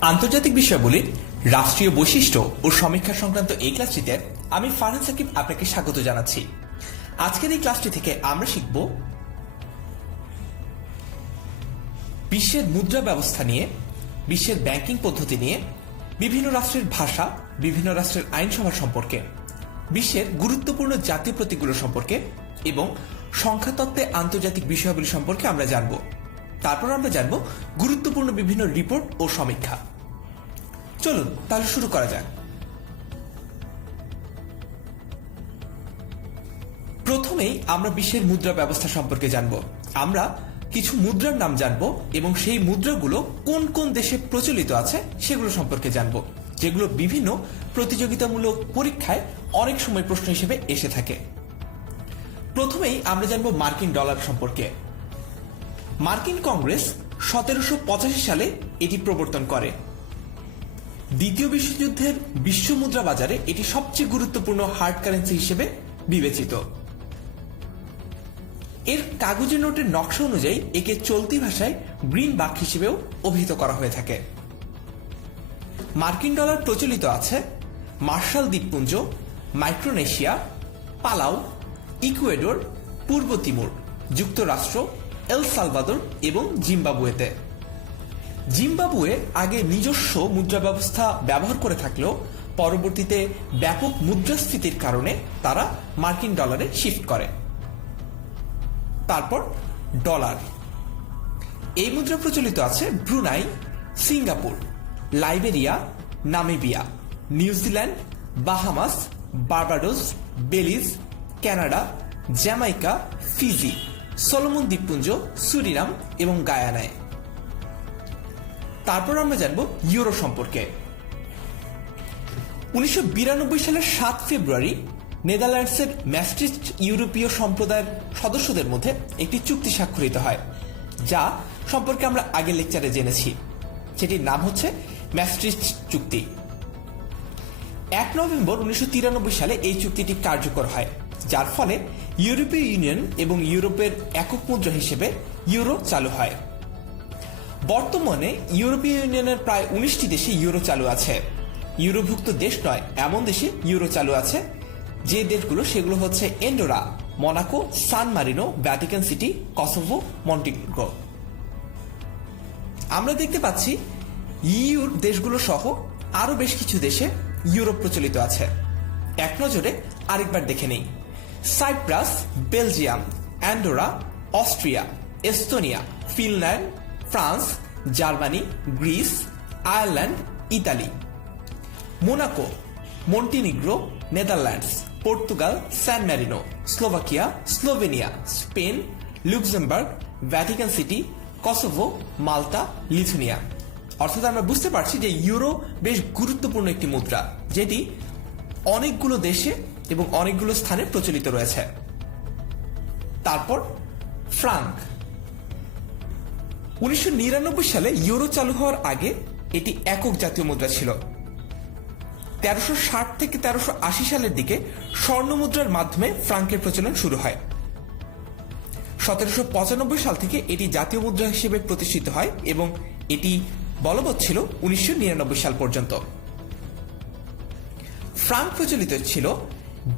আন্তর্জাতিক বিষয়াবলীর রাষ্ট্রীয় বৈশিষ্ট্য ও সমীক্ষা সংক্রান্ত এই ক্লাসটিতে আমি ফারহান সাকিব আপনাকে স্বাগত জানাচ্ছি। আজকের এই ক্লাসটি থেকে আমরা শিখব বিশ্বের মুদ্রা ব্যবস্থা নিয়ে, বিশ্বের ব্যাংকিং পদ্ধতি নিয়ে, বিভিন্ন রাষ্ট্রের ভাষা, বিভিন্ন রাষ্ট্রের আইনসভা সম্পর্কে, বিশ্বের গুরুত্বপূর্ণ জাতীয় প্রতীকগুলো সম্পর্কে এবং সংখ্যাতত্ত্বে আন্তর্জাতিক বিষয়াবলী সম্পর্কে আমরা জানব। তারপর আমরা জানব গুরুত্বপূর্ণ বিভিন্ন রিপোর্ট ও সমীক্ষা। চলুন তাহলে শুরু করা যাক। প্রথমেই আমরা বিশ্বের মুদ্রা ব্যবস্থা সম্পর্কে জানব। আমরা কিছু মুদ্রার নাম জানব এবং সেই মুদ্রাগুলো কোন কোন দেশে প্রচলিত আছে সেগুলো সম্পর্কে জানব, যেগুলো বিভিন্ন প্রতিযোগিতামূলক পরীক্ষায় অনেক সময় প্রশ্ন হিসেবে এসে থাকে। প্রথমেই আমরা জানব মার্কিন ডলার সম্পর্কে। মার্কিন কংগ্রেস 1785 সালে এটি প্রবর্তন করে। দ্বিতীয় বিশ্বযুদ্ধের বিশ্ব মুদ্রা বাজারে এটি সবচেয়ে গুরুত্বপূর্ণ হার্ড কারেন্সি হিসেবে বিবেচিত। এর কাগজের নোটের নকশা অনুযায়ী একে চলতি ভাষায় গ্রিন বাক হিসেবেও অভিহিত করা হয়ে থাকে। মার্কিন ডলার প্রচলিত আছে মার্শাল দ্বীপপুঞ্জ, মাইক্রোনেশিয়া, পালাউ, ইকুয়েডর, পূর্ব তিমুর, যুক্তরাষ্ট্র, এল সালভাদর এবং জিম্বাবুয়েতে। জিম্বাবুয়ে আগে নিজস্ব মুদ্রা ব্যবস্থা ব্যবহার করে থাকলেও পরবর্তীতে ব্যাপক মুদ্রাস্ফীতির কারণে তারা মার্কিন ডলারে শিফট করে। তারপর ডলার। এই মুদ্রা প্রচলিত আছে Brunei, Singapore, Liberia, Namibia, New Zealand, Bahamas, Barbados, Belize, Canada, Jamaica, Fiji, Solomon দ্বীপপুঞ্জ, সুরিনাম এবং গায়ানায়। তারপর আমরা জানব ইউরো সম্পর্কে। 1992 সালের 7 ফেব্রুয়ারি নেদারল্যান্ডসের ম্যাস্ট্রিক্ট ইউরোপীয় সম্প্রদায়ের সদস্যদের মধ্যে একটি চুক্তি স্বাক্ষরিত হয়, যা সম্পর্কে আমরা আগের লেকচারে জেনেছি। সেটির নাম হচ্ছে ম্যাস্ট্রিক্ট চুক্তি। 1 নভেম্বর 1993 সালে এই চুক্তিটি কার্যকর হয়, যার ফলে ইউরোপীয় ইউনিয়ন এবং ইউরোপের একক মুদ্রা হিসেবে ইউরো চালু হয়। বর্তমানে ইউরোপীয় ইউনিয়নের প্রায় 19টি দেশে ইউরো চালু আছে। ইউরোভুক্ত দেশ নয় এমন দেশে ইউরো চালু আছে যে দেশগুলো, সেগুলো হচ্ছে Andorra, Monaco, San Marino, Vatican City, Kosovo, Montenegro. আমরা দেখতে পাচ্ছি ইউর দেশগুলো সহ আরো বেশ কিছু দেশে ইউরো প্রচলিত আছে। এক নজরে আরেকবার দেখে নেই। Cyprus, Belgium, Andorra, Austria, Estonia, Finland, France, Germany, Greece, Ireland, Italy, Monaco, Montenegro, Netherlands, Portugal, San Marino, Slovakia, Slovenia, Spain, Luxembourg, Vatican City, Kosovo, Malta, Lithuania. অর্থাৎ আমরা বুঝতে পারছি যে ইউরো বেশ গুরুত্বপূর্ণ একটি মুদ্রা, যেটি অনেকগুলো দেশে এবং অনেকগুলো স্থানে প্রচলিত রয়েছে। তারপর ফ্রাঙ্ক। 1999 সালে ইউরো চালু হওয়ার আগে এটি একক জাতীয় মুদ্রা ছিল। 1360 থেকে 1380 সালের দিকে স্বর্ণ মুদ্রার মাধ্যমে ফ্রাঙ্কের প্রচলন শুরু হয়। 1795 সাল থেকে এটি জাতীয় মুদ্রা হিসেবে প্রতিষ্ঠিত হয় এবং এটি বলবৎ ছিল 1999 সাল পর্যন্ত। ফ্রাঙ্ক প্রচলিত ছিল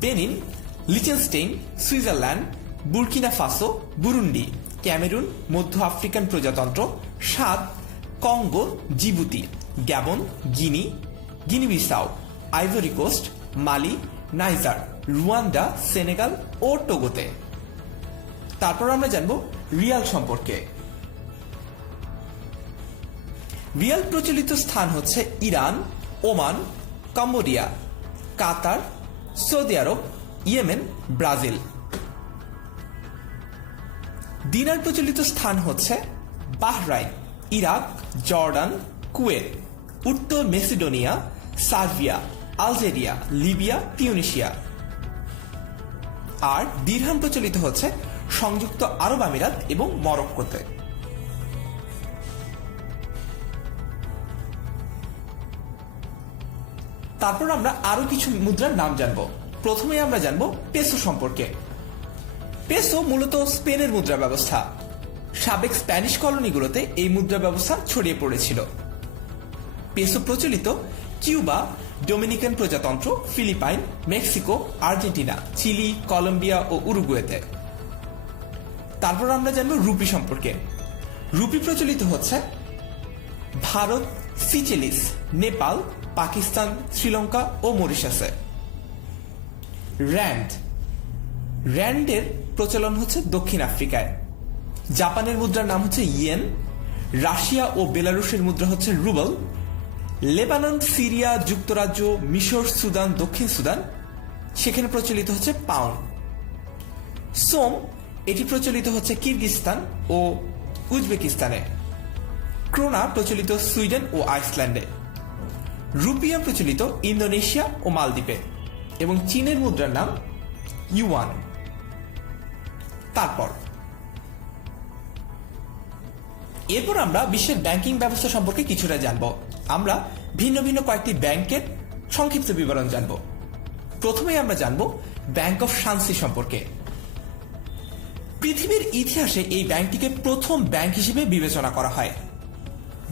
Benin, Liechtenstein, Switzerland, Burkina Faso, Burundi, Cameroon, মধ্য আফ্রিকান প্রজাতন্ত্র, Chad, Congo, Djibouti, Gabon, Guinea, Guinea Bissau, Ivory Coast, Mali, Niger, Rwanda, Senegal ও টোগোতে। তারপর আমরা জানব রিয়াল সম্পর্কে। রিয়াল প্রচলিত স্থান হচ্ছে Iran, Oman, Cambodia, Qatar, Saudi আরব, ইয়েমেন, ব্রাজিল। দিনার প্রচলিত স্থান হচ্ছে বাহরাইন, ইরাক, জর্ডান, কুয়েত, উত্তর Macedonia, Serbia, Algeria, Libya, Tunisia. আর দিরহাম প্রচলিত হচ্ছে সংযুক্ত আরব আমিরাত এবং মরক্কোতে। তারপর আমরা আরো কিছু মুদ্রার নাম জানব। প্রথমে আমরা জানব পেসো সম্পর্কে। পেসো মূলত স্পেনের মুদ্রা ব্যবস্থা। সাবেক স্প্যানিশ কলোনিগুলোতে এই মুদ্রা ব্যবস্থা ছড়িয়ে পড়েছিল। পেসো প্রচলিত কিউবা, ডোমিনিকান প্রজাতন্ত্র, Philippine, Mexico, Argentina, Chile, Colombia ও উরুগুয়েতে। তারপর আমরা জানবো রুপি সম্পর্কে। রুপি প্রচলিত হচ্ছে ভারত, সিচেলিস, নেপাল, পাকিস্তান, শ্রীলঙ্কা ও মরিশাসে। র্যান্ডের প্রচলন হচ্ছে দক্ষিণ আফ্রিকায়। জাপানের মুদ্রার নাম হচ্ছে ইয়েন। রাশিয়া ও বেলারুশের মুদ্রা হচ্ছে রুবল। লেবানন, সিরিয়া, যুক্তরাজ্য, মিশর, সুদান, দক্ষিণ সুদান, সেখানে প্রচলিত হচ্ছে পাউন্ড। সোম, এটি প্রচলিত হচ্ছে কিরগিজস্তান ও উজবেকিস্তানে। ক্রোনা প্রচলিত সুইডেন ও আইসল্যান্ডে। রুপিয়া প্রচলিত ইন্দোনেশিয়া ও মালদ্বীপে এবং চীনের মুদ্রার নাম ইউয়ান। এরপর আমরা বিশ্বের ব্যাংকিং ব্যবস্থা সম্পর্কে কিছুটা জানব। আমরা ভিন্ন ভিন্ন কয়েকটি ব্যাংকের সংক্ষিপ্ত বিবরণ জানব। প্রথমেই আমরা জানব ব্যাংক অফ শান্সি সম্পর্কে। পৃথিবীর ইতিহাসে এই ব্যাংকটিকে প্রথম ব্যাংক হিসেবে বিবেচনা করা হয়।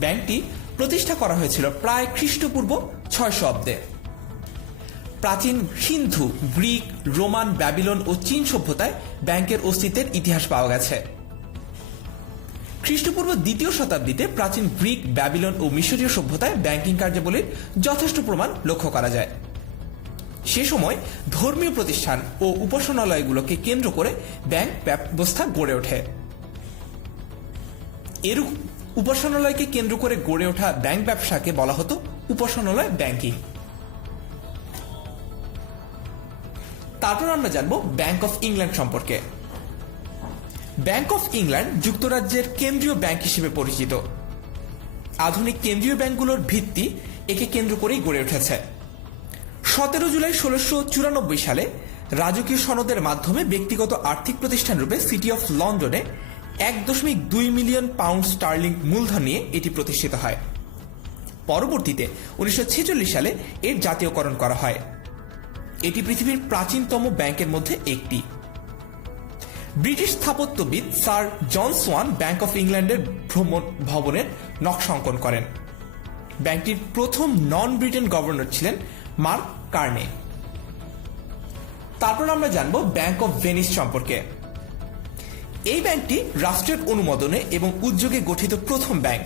ব্যাংকটি প্রতিষ্ঠা করা হয়েছিল প্রায় খ্রিস্টপূর্ব 600 অব্দে। প্রাচীন সিন্ধু, গ্রিক, রোমান, ব্যাবিলন ও চীন সভ্যতায় ব্যাংকের অস্তিত্বের ইতিহাস পাওয়া গেছে। খ্রিস্টপূর্ব 2য় শতাব্দীতে প্রাচীন গ্রিক, ব্যাবিলন ও মিশরীয় সভ্যতায় ব্যাংকিং কার্যাবলীর যথেষ্ট প্রমাণ লক্ষ্য করা যায়। সে সময় ধর্মীয় প্রতিষ্ঠান ও উপাসনালয়গুলোকে কেন্দ্র করে ব্যাংক ব্যবস্থা গড়ে ওঠে। এর উপাসনালয়কে কেন্দ্র করে গড়ে ওঠা ব্যাংক ব্যবসাকে বলা হতো উপাসনালয় ব্যাংকিং। তারপর আমরা জানব ব্যাংক অফ ইংল্যান্ড সম্পর্কে। ব্যাংক অফ ইংল্যান্ড যুক্তরাজ্যের কেন্দ্রীয় ব্যাংক হিসেবে পরিচিত। আধুনিক কেন্দ্রীয় ব্যাংকগুলোর ভিত্তি একে কেন্দ্র করেই গড়ে উঠেছে। 17 জুলাই 1694 সালে রাজকীয় সনদের মাধ্যমে ব্যক্তিগত আর্থিক প্রতিষ্ঠান রূপে সিটি অফ লন্ডনে 1.2 মিলিয়ন পাউন্ড স্টার্লিং মূলধন নিয়ে এটি প্রতিষ্ঠিত হয়। পরবর্তীতে 1946 সালে এর জাতীয়করণ করা হয়। এটি পৃথিবীর প্রাচীনতম ব্যাংকের মধ্যে একটি। ব্রিটিশ স্থাপত্যবিদ sir John Soane bank of ইংল্যান্ডের ভবনের নকশা অঙ্কন করেন। ব্যাংকটির প্রথম নন ব্রিটেন গভর্নর ছিলেন মার্ক কার্নে। তারপর আমরা জানব ব্যাংক অফ ভেনিস সম্পর্কে। এই ব্যাংকটি রাষ্ট্রের অনুমোদনে এবং উদ্যোগে গঠিত প্রথম ব্যাংক।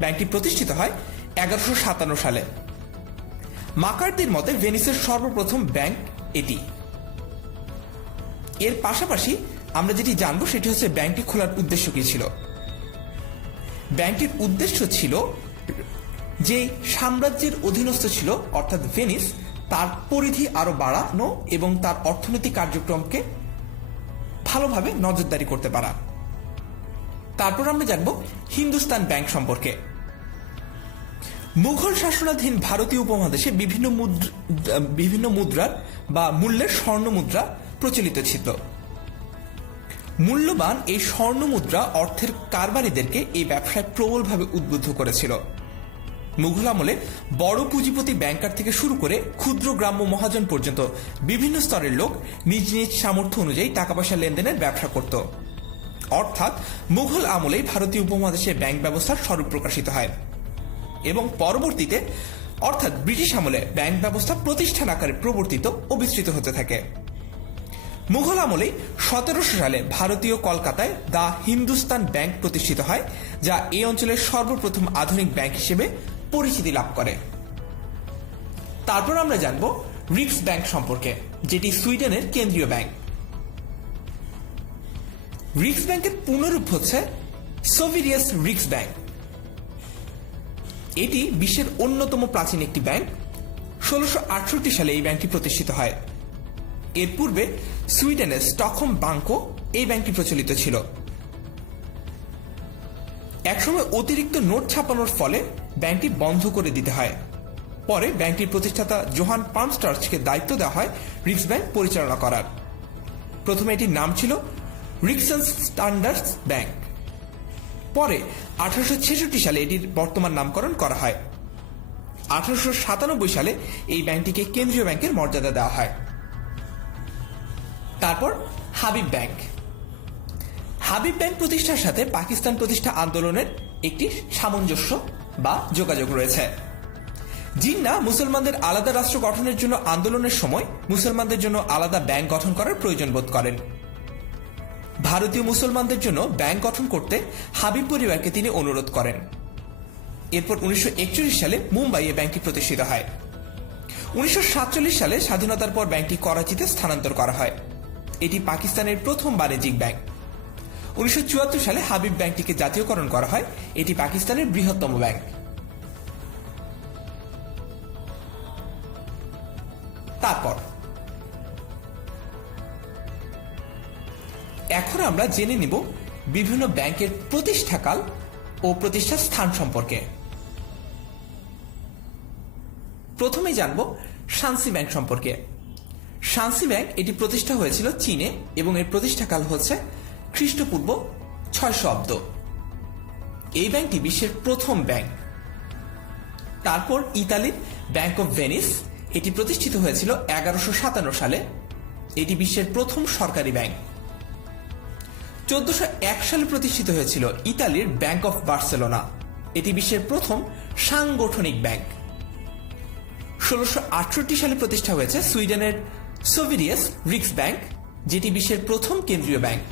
ব্যাংকটি প্রতিষ্ঠিত হয় 1157 সালে। মাকার্দির মতে ভেনিসের সর্বপ্রথম ব্যাংক এটি। এর পাশাপাশি আমরা যেটি জানব সেটি হচ্ছে ব্যাংকটি খোলার উদ্দেশ্য কি ছিল। ব্যাংকটির উদ্দেশ্য ছিল যে সাম্রাজ্যের অধীনস্থ ছিল অর্থাৎ ভেনিস, তার পরিধি আরো বাড়ানো এবং তার অর্থনৈতিক কার্যক্রমকে ভালোভাবে নজরদারি করতে পারা। তারপর আমরা জানব হিন্দুস্তান ব্যাংক সম্পর্কে। মুঘল শাসনাধীন ভারতীয় উপমহাদেশে বিভিন্ন মুদ্রার বা মূল্যের স্বর্ণ মুদ্রা প্রচলিত ছিল। মূল্যবান এই স্বর্ণ মুদ্রা অর্থের কারবারিদেরকে এই ব্যবসায় প্রবলভাবে উদ্বুদ্ধ করেছিল। মুঘল আমলে বড় পুঁজিপতি ব্যাংকার থেকে শুরু করে ক্ষুদ্র গ্রাম্য মহাজন পর্যন্ত বিভিন্ন স্তরের লোক নিজ নিজ সামর্থ্য অনুযায়ী টাকা পয়সা লেনদেনের ব্যবসা করত। অর্থাৎ মুঘল আমলেই ভারতীয় উপমহাদেশে ব্যাংক ব্যবস্থার স্বরূপ প্রকাশিত হয় এবং পরবর্তীতে অর্থাৎ ব্রিটিশ আমলে ব্যাংক ব্যবস্থা প্রতিষ্ঠান আকারে প্রবর্তিত ও বিস্তৃত হতে থাকে। মুঘল আমলেই 1700 সালে ভারতীয় কলকাতায় দ্য হিন্দুস্তান ব্যাংক প্রতিষ্ঠিত হয়, যা এই অঞ্চলের সর্বপ্রথম আধুনিক ব্যাংক হিসেবে পরিচিতি লাভ করে। তারপর আমরা জানব রিক্স ব্যাংক সম্পর্কে, যেটি সুইডেনের কেন্দ্রীয় ব্যাংক। রিক্স ব্যাংকের পুনরূপ হচ্ছে সোভিরিয়াস রিক্স ব্যাংক। এটি বিশ্বের অন্যতম প্রাচীন একটি ব্যাংক। 1668 সালে এই ব্যাংকটি প্রতিষ্ঠিত হয়। এর পূর্বে সুইডেনের স্টকহোম ব্যাংকও এই ব্যাংকটি প্রচলিত ছিল। একসময় অতিরিক্ত নোট ছাপানোর ফলে ব্যাংকটি বন্ধ করে দিতে হয়। পরে ব্যাংকটির প্রতিষ্ঠাতা জোহান পামস্টার্চকে দায়িত্ব দেওয়া হয় রিক্স ব্যাংক পরিচালনা করার। প্রথমে এটির নাম ছিল রিক্সেন্স স্ট্যান্ডার্ডস ব্যাংক। পরে 1866 সালে এটির বর্তমান নামকরণ করা হয়। 1897 সালে এই ব্যাংকটিকে কেন্দ্রীয় ব্যাংকের মর্যাদা দেওয়া হয়। তারপর হাবিব ব্যাংক। হাবিব ব্যাংক প্রতিষ্ঠার সাথে পাকিস্তান প্রতিষ্ঠা আন্দোলনের একটি সামঞ্জস্য বা যোগাযোগ রয়েছে। জিন্নাহ মুসলমানদের আলাদা রাষ্ট্র গঠনের জন্য আন্দোলনের সময় মুসলমানদের জন্য আলাদা ব্যাংক গঠন করার প্রয়োজন বোধ করেন। ভারতীয় মুসলমানদের জন্য ব্যাংক গঠন করতে হাবিব পরিবারকে তিনি অনুরোধ করেন। এরপর 1941 সালে মুম্বাইয়ে ব্যাংকটি প্রতিষ্ঠিত হয়। 1947 সালে স্বাধীনতার পর ব্যাংকটি করাচিতে স্থানান্তর করা হয়। এটি পাকিস্তানের প্রথম বাণিজ্যিক ব্যাংক। 1974 সালে হাবিব ব্যাংকটিকে জাতীয়করণ করা হয়। এটি পাকিস্তানের বৃহত্তম ব্যাংক। তারপর এখন আমরা জেনে নিব বিভিন্ন ব্যাংকের প্রতিষ্ঠাকাল ও প্রতিষ্ঠা স্থান সম্পর্কে। প্রথমে জানব শানসি ব্যাংক সম্পর্কে। শানসি ব্যাংক এটি প্রতিষ্ঠা হয়েছিল চীনে এবং এর প্রতিষ্ঠাকাল হচ্ছে খ্রিস্টপূর্ব 600 অব্দ। এই ব্যাংকটি বিশ্বের প্রথম ব্যাংক। তারপর ইতালির ব্যাংক অফ ভেনিস, এটি প্রতিষ্ঠিত হয়েছিল 1157 সালে। এটি বিশ্বের প্রথম সরকারি ব্যাংক। 1401 সালে প্রতিষ্ঠিত হয়েছিল ইতালির ব্যাংক অফ বার্সেলোনা, এটি বিশ্বের প্রথম সাংগঠনিক ব্যাংক। 1668 সালে প্রতিষ্ঠা হয়েছে সুইডেনের সোভিরিয়াস রিক্স ব্যাংক, যেটি বিশ্বের প্রথম কেন্দ্রীয় ব্যাংক।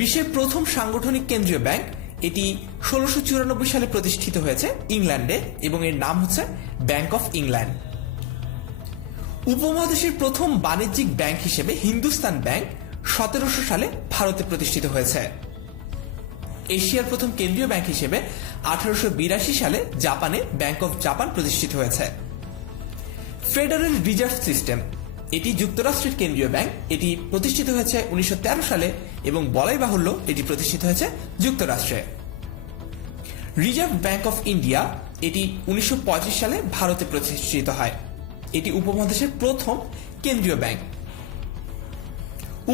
বিশ্বের প্রথম সাংগঠনিক কেন্দ্রীয় ব্যাংক এটি 1694 সালে প্রতিষ্ঠিত হয়েছে ইংল্যান্ডে এবং এর নাম হচ্ছে ব্যাংক অফ ইংল্যান্ড। উপমহাদেশের প্রথম বাণিজ্যিক ব্যাংক হিসেবে হিন্দুস্তান ব্যাংক 1700 সালে ভারতে প্রতিষ্ঠিত হয়েছে। এশিয়ার প্রথম কেন্দ্রীয় ব্যাংক হিসেবে 1882 সালে জাপানে ব্যাংক অফ জাপান প্রতিষ্ঠিত হয়েছে। ফেডারেল রিজার্ভ সিস্টেম এটি যুক্তরাষ্ট্রের কেন্দ্রীয় ব্যাংক। এটি প্রতিষ্ঠিত হয়েছে 1913 সালে এবং বলাই বাহুল্য এটি প্রতিষ্ঠিত হয়েছে যুক্তরাষ্ট্রে। রিজার্ভ ব্যাংক অফ ইন্ডিয়া এটি 1925 সালে ভারতে প্রতিষ্ঠিত হয়। এটি উপমহাদেশের প্রথম কেন্দ্রীয় ব্যাংক।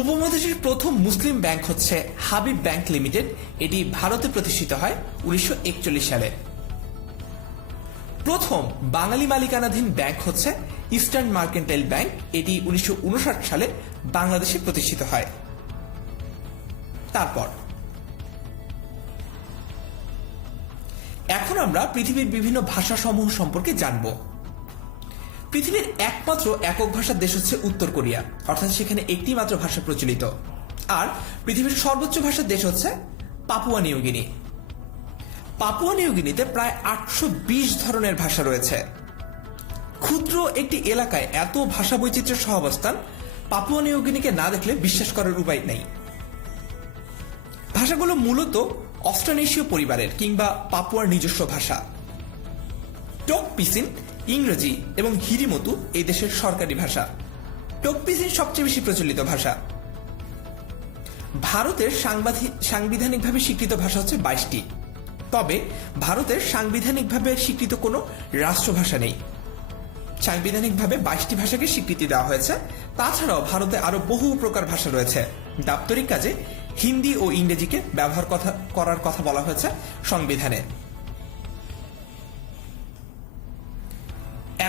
উপমহাদেশের প্রথম মুসলিম ব্যাংক হচ্ছে হাবিব ব্যাংক লিমিটেড, এটি ভারতে প্রতিষ্ঠিত হয় 1941 সালে। প্রথম বাঙালি মালিকানাধীন ব্যাংক হচ্ছে ইস্টার্ন মার্কেন্টাইল ব্যাংক, এটি 1959 সালে বাংলাদেশে প্রতিষ্ঠিত হয়। তারপর এখন আমরা পৃথিবীর বিভিন্ন ভাষাসমূহ সম্পর্কে জানব। পৃথিবীর একমাত্র একক ভাষার দেশ হচ্ছে উত্তর কোরিয়া, অর্থাৎ সেখানে একটি মাত্র ভাষা প্রচলিত। আর পৃথিবীর সর্বোচ্চ ভাষার দেশ হচ্ছে পাপুয়া নিউগিনি। পাপুয়া নিউগিনিতে প্রায় 820 ধরনের ভাষা রয়েছে। ক্ষুদ্র একটি এলাকায় এত ভাষা বৈচিত্র্যের সহাবস্থান পাপুয়া নিউগিনিকে না দেখলে বিশ্বাস করার উপায় নেই। ভাষাগুলো মূলত অস্ট্রানেশীয় পরিবারের কিংবা পাপুয়ার নিজস্ব ভাষা। টোকপিসিন, ইংরেজি এবং হিরিমতু এই দেশের সরকারি ভাষা। টোকপিসিন সবচেয়ে বেশি প্রচলিত ভাষা। ভারতের সাংবিধানিকভাবে স্বীকৃত ভাষা হচ্ছে 22টি, তবে ভারতের সাংবিধানিকভাবে স্বীকৃত কোনো রাষ্ট্রভাষা নেই। সাংবিধানিকভাবে 22টি ভাষাকে স্বীকৃতি দেওয়া হয়েছে। তাছাড়াও ভারতে আরো বহু প্রকার ভাষা রয়েছে। দাপ্তরিক কাজে হিন্দি ও ইংরেজিকে ব্যবহার করার কথা বলা হয়েছে সংবিধানে।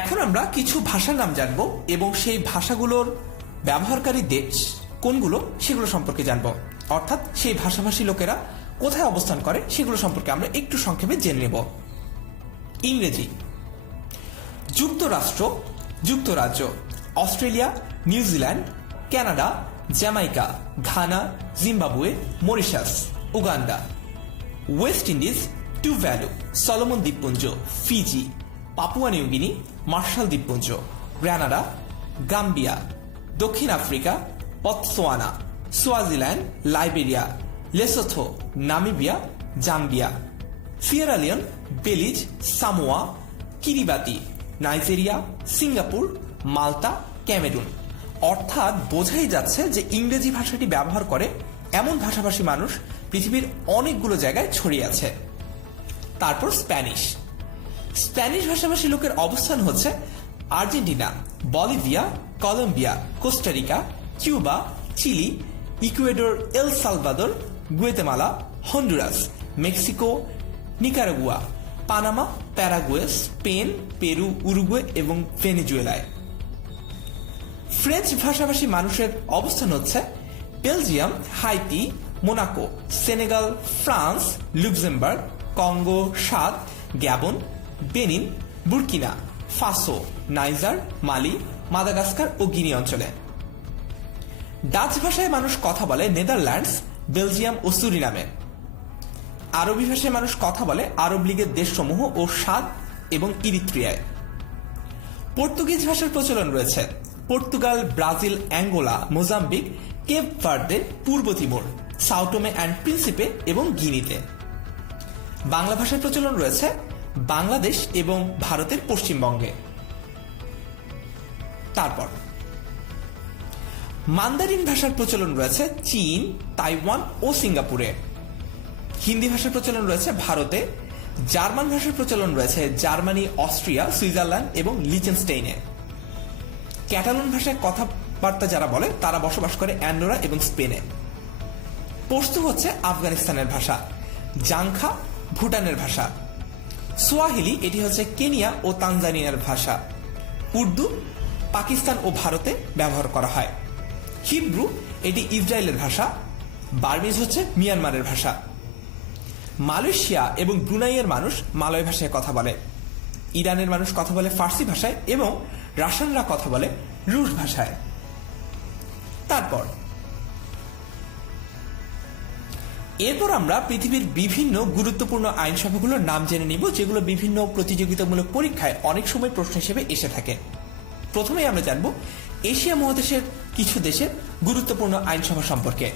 এখন আমরা কিছু ভাষার নাম জানব এবং সেই ভাষাগুলোর ব্যবহারকারী দেশ কোনগুলো সেগুলো সম্পর্কে জানব, অর্থাৎ সেই ভাষাভাষী লোকেরা কোথায় অবস্থান করে সেগুলো সম্পর্কে আমরা একটু সংক্ষেপে জেনে নেব। ইংরেজি। যুক্তরাষ্ট্র, যুক্তরাজ্য, Australia, New Zealand, Canada, Jamaica, Ghana, Zimbabwe, Mauritius, Uganda. West Indies, Tuvalu, Solomon দ্বীপপুঞ্জ, ফিজি, পাপুয়া নিউগিনি, মার্শাল দ্বীপপুঞ্জ, গ্রানাডা, গাম্বিয়া, দক্ষিণ Africa, Botswana, Swaziland, Liberia, Lesotho, Namibia, Zambia, Sierra Leone, Belize, Samoa, Kiribati, Nigeria, Singapore, Malta, Cameroon. অর্থাৎ বোঝাই যাচ্ছে যে ইংরেজি ভাষাটি ব্যবহার করে এমন ভাষাভাষী মানুষ পৃথিবীর অনেকগুলো জায়গায় ছড়িয়ে আছে। তারপর স্প্যানিশ। স্প্যানিশ ভাষাভাষী লোকের অবস্থান হচ্ছে Argentina, Bolivia, Colombia, Costa Rica, Cuba, Chile, Ecuador, El Salvador, Guatemala, Honduras, Mexico, Nicaragua, Panama, Paraguay, Spain, Peru, Uruguay এবং ভেনেজুয়েলায়। ফ্রেঞ্চ ভাষাভাষী মানুষের অবস্থান হচ্ছে Belgium, Haiti, Monaco, Senegal, France, Luxembourg, Congo, Chad, Gabon, Benin, Burkina Faso, Niger, Mali, Madagascar ও Guinea অঞ্চলে। Dutch ভাষায় মানুষ কথা বলে নেদারল্যান্ডস, বেলজিয়াম ও সুরিনামে। আরবি ভাষায় মানুষ কথা বলে আরব লীগের দেশসমূহ ও সাদ এবং ইরিত্রিয়ায়। পর্তুগিজ ভাষার প্রচলন রয়েছে Portugal, Brazil, Angola, Mozambique, Cape Verde, পূর্ব Timor, Sao Tome and Principe এবং গিনিতে। বাংলা ভাষার প্রচলন রয়েছে বাংলাদেশ এবং ভারতের পশ্চিমবঙ্গে। তারপর মান্দারিন ভাষার প্রচলন রয়েছে চীন, তাইওয়ান ও সিঙ্গাপুরে। হিন্দি ভাষার প্রচলন রয়েছে ভারতে। জার্মান ভাষার প্রচলন রয়েছে জার্মানি, অস্ট্রিয়া, সুইজারল্যান্ড এবং লিচেনস্টেইনে। ক্যাটালন ভাষায় কথাবার্তা যারা বলে তারা বসবাস করে অ্যান্ডোরা এবং স্পেনে। পশতু হচ্ছে আফগানিস্তানের ভাষা। জাংখা ভুটানের ভাষা। সোয়াহিলি এটি হচ্ছে কেনিয়া ও তানজানিয়ার ভাষা। উর্দু পাকিস্তান ও ভারতে ব্যবহার করা হয়। হিব্রু এটি ইসরায়েলের ভাষা। বার্মিজ হচ্ছে মিয়ানমারের ভাষা। মালয়েশিয়া এবং ব্রুনাইয়ের মানুষ মালয় ভাষায় কথা বলে। ইরানের মানুষ কথা বলে ফার্সি ভাষায় এবং রাশিয়ানরা কথা বলে রুশ ভাষায়। এরপর আমরা পৃথিবীর বিভিন্ন গুরুত্বপূর্ণ আইনসভাগুলোর নাম জেনে নিব, যেগুলো বিভিন্ন প্রতিযোগিতামূলক পরীক্ষায় অনেক সময় প্রশ্ন হিসেবে এসে থাকে। প্রথমেই আমরা জানব এশিয়া মহাদেশের কিছু দেশের গুরুত্বপূর্ণ আইনসভা সম্পর্কে।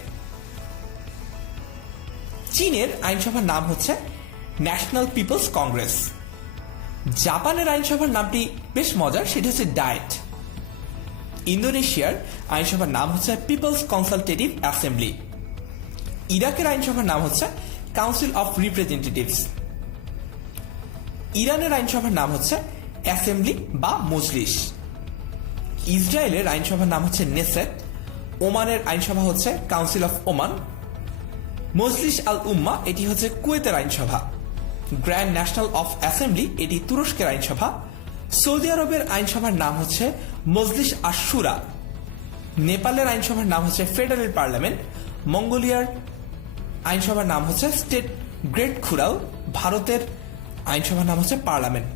চীনের আইনসভার নাম হচ্ছে ন্যাশনাল পিপলস কংগ্রেস। জাপানের আইনসভার নামটি বেশ মজার, সেটি হচ্ছে ডায়েট। ইন্দোনেশিয়ার আইনসভার নাম হচ্ছে পিপলস কনসালটেটিভ অ্যাসেম্বলি। ইরাকের আইনসভার নাম হচ্ছে কাউন্সিল অফ রিপ্রেজেন্টেটিভস। ইরানের আইনসভার নাম হচ্ছে অ্যাসেম্বলি বা মজলিস। ইসরায়েলের আইনসভার নাম হচ্ছে নেসেট। ওমানের আইনসভা হচ্ছে কাউন্সিল অফ ওমান। মজলিস আল উম্মা এটি হচ্ছে কুয়েতের আইনসভা। গ্র্যান্ড ন্যাশনাল অফ অ্যাসেম্বলি এটি তুরস্কের আইনসভা। সৌদি আরবের আইনসভার নাম হচ্ছে মজলিস আশ-শুরা। নেপালের আইনসভার নাম হচ্ছে ফেডারেল পার্লামেন্ট। মঙ্গোলিয়ার আইনসভার নাম হচ্ছে স্টেট গ্রেট খুরাল। ভারতের আইনসভার নাম হচ্ছে পার্লামেন্ট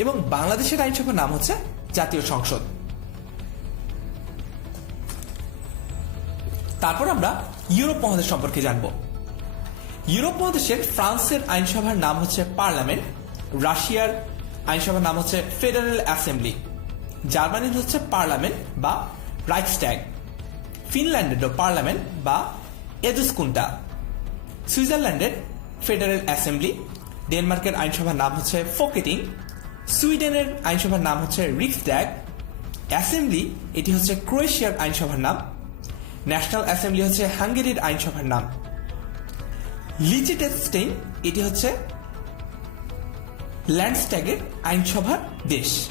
এবং বাংলাদেশের আইনসভার নাম হচ্ছে জাতীয় সংসদ। তারপর আমরা ইউরোপ মহাদেশ সম্পর্কে জানব। ইউরোপ মহাদেশের ফ্রান্সের আইনসভার নাম হচ্ছে পার্লামেন্ট। রাশিয়ার আইনসভার নাম হচ্ছে ফেডারেল অ্যাসেম্বলি। জার্মানির হচ্ছে পার্লামেন্ট বা রাইখস্ট্যাগ। ফিনল্যান্ডের পার্লামেন্ট বা এদুসকুন্টা। সুইজারল্যান্ডের ফেডারেল অ্যাসেম্বলি। ডেনমার্কের আইনসভার নাম হচ্ছে ফোকেটিং। সুইডেনের আইনসভার নাম হচ্ছে রিক্সড্যাগ। অ্যাসেম্বলি এটি হচ্ছে ক্রোয়েশিয়ার আইনসভার নাম। ন্যাশনাল অ্যাসেম্বলি হচ্ছে হাঙ্গেরির আইনসভার নাম। লিচেটেনস্টাইন এটি হচ্ছে ল্যান্ডস্ট্যাগের আইনসভার দেশ।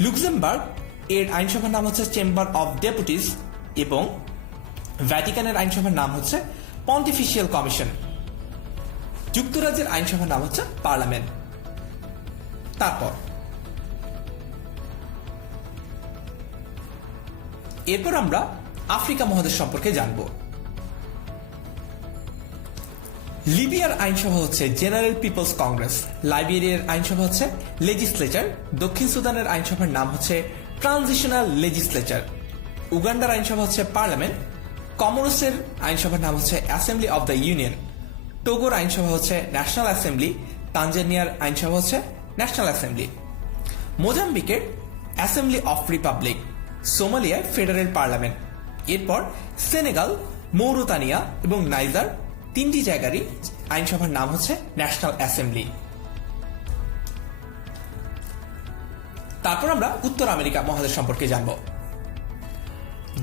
লুক্সেমবার্গ এর আইনসভার নাম হচ্ছে চেম্বার অফ ডেপুটিস এবং ভ্যাটিকানের আইনসভার নাম হচ্ছে পন্টিফিশিয়াল কমিশন। যুক্তরাজ্যের আইনসভার নাম হচ্ছে পার্লামেন্ট। এরপর আমরা আফ্রিকা মহাদেশ সম্পর্কে জানব। লিবিয়ার আইনসভা হচ্ছে জেনারেল পিপলস কংগ্রেস। লাইবেরিয়ার আইনসভা হচ্ছে লেজিসলেচার। দক্ষিণ সুদানের আইনসভার নাম হচ্ছে ট্রানজিশনাল লেজিসলেচার। উগান্ডার আইনসভা হচ্ছে পার্লামেন্ট। কমোরোসের আইনসভার নাম হচ্ছে অ্যাসেম্বলি অব দ্য ইউনিয়ন। টোগোর আইনসভা হচ্ছে ন্যাশনাল অ্যাসেম্বলি। তানজানিয়ার আইনসভা হচ্ছে ন্যাশনাল অ্যাসেম্বলি। মোজাম্বিকের অ্যাসেম্বলি অফ রিপাবলিক। সোমালিয়ার ফেডারেল পার্লামেন্ট। এরপর সেনেগাল, মৌরতানিয়া এবং নাইজার তিনটি জায়গারই আইনসভার নাম হচ্ছে ন্যাশনাল অ্যাসেম্বলি। তারপর আমরা উত্তর আমেরিকা মহাদেশ সম্পর্কে জানব।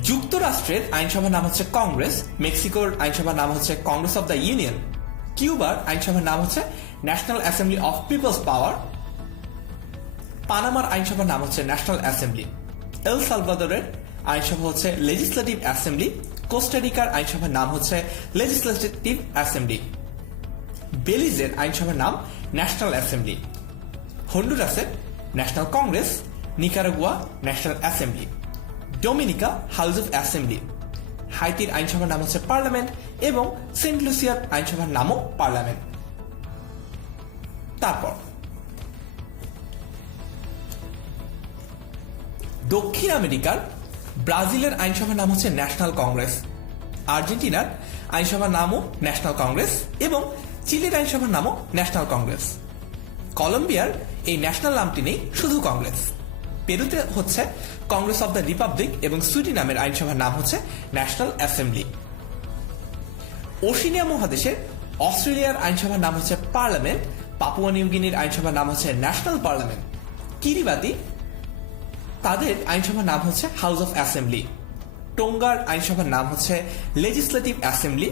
যুক্তরাষ্ট্রের আইনসভার নাম হচ্ছে কংগ্রেস। মেক্সিকোর আইনসভার নাম হচ্ছে কংগ্রেস অব দ্য ইউনিয়ন। কিউবার আইনসভার নাম হচ্ছে ন্যাশনাল অ্যাসেম্বলি অফ পিপলস পাওয়ার। পানামার আইনসভার নাম হচ্ছে ন্যাশনাল অ্যাসেম্বলি। এল সালভাদোরের আইনসভা হচ্ছে লেজিসলেটিভ অ্যাসেম্বলি। কোস্টারিকার আইনসভার নাম হচ্ছে লেজিসলেটিভ অ্যাসেম্বলি। বেলিজের আইনসভার নাম ন্যাশনাল অ্যাসেম্বলি। হন্ডুরাসের national congress. Nicaragua national assembly. Dominica house of assembly. হাইতির আইনসভার নাম হচ্ছে পার্লামেন্ট এবং সেন্ট লুসিয়ার আইনসভার নামও পার্লামেন্ট। তারপর দক্ষিণ আমেরিকার ব্রাজিলের আইনসভার নাম হচ্ছে ন্যাশনাল কংগ্রেস, আর্জেন্টিনার আইনসভার নামও ন্যাশনাল কংগ্রেস এবং চিলির আইনসভার নামও ন্যাশনাল কংগ্রেস। কলম্বিয়ার এই ন্যাশনাল নামটি নেই, শুধু কংগ্রেস। পেরুতে হচ্ছে কংগ্রেস অব দ্য রিপাবলিক এবং সুরিনামের আইনসভার নাম হচ্ছে ন্যাশনাল অ্যাসেম্বলি। ওশিনিয়া মহাদেশের অস্ট্রেলিয়ার আইনসভার নাম হচ্ছে পার্লামেন্ট, পাপুয়া নিউগিনির আইনসভার নাম হচ্ছে ন্যাশনাল পার্লামেন্ট। কিরিবাতি তাদের আইনসভার নাম হচ্ছে হাউস অফ অ্যাসেম্বলি। টোঙ্গার আইনসভার নাম হচ্ছে লেজিসলেটিভ অ্যাসেম্বলি।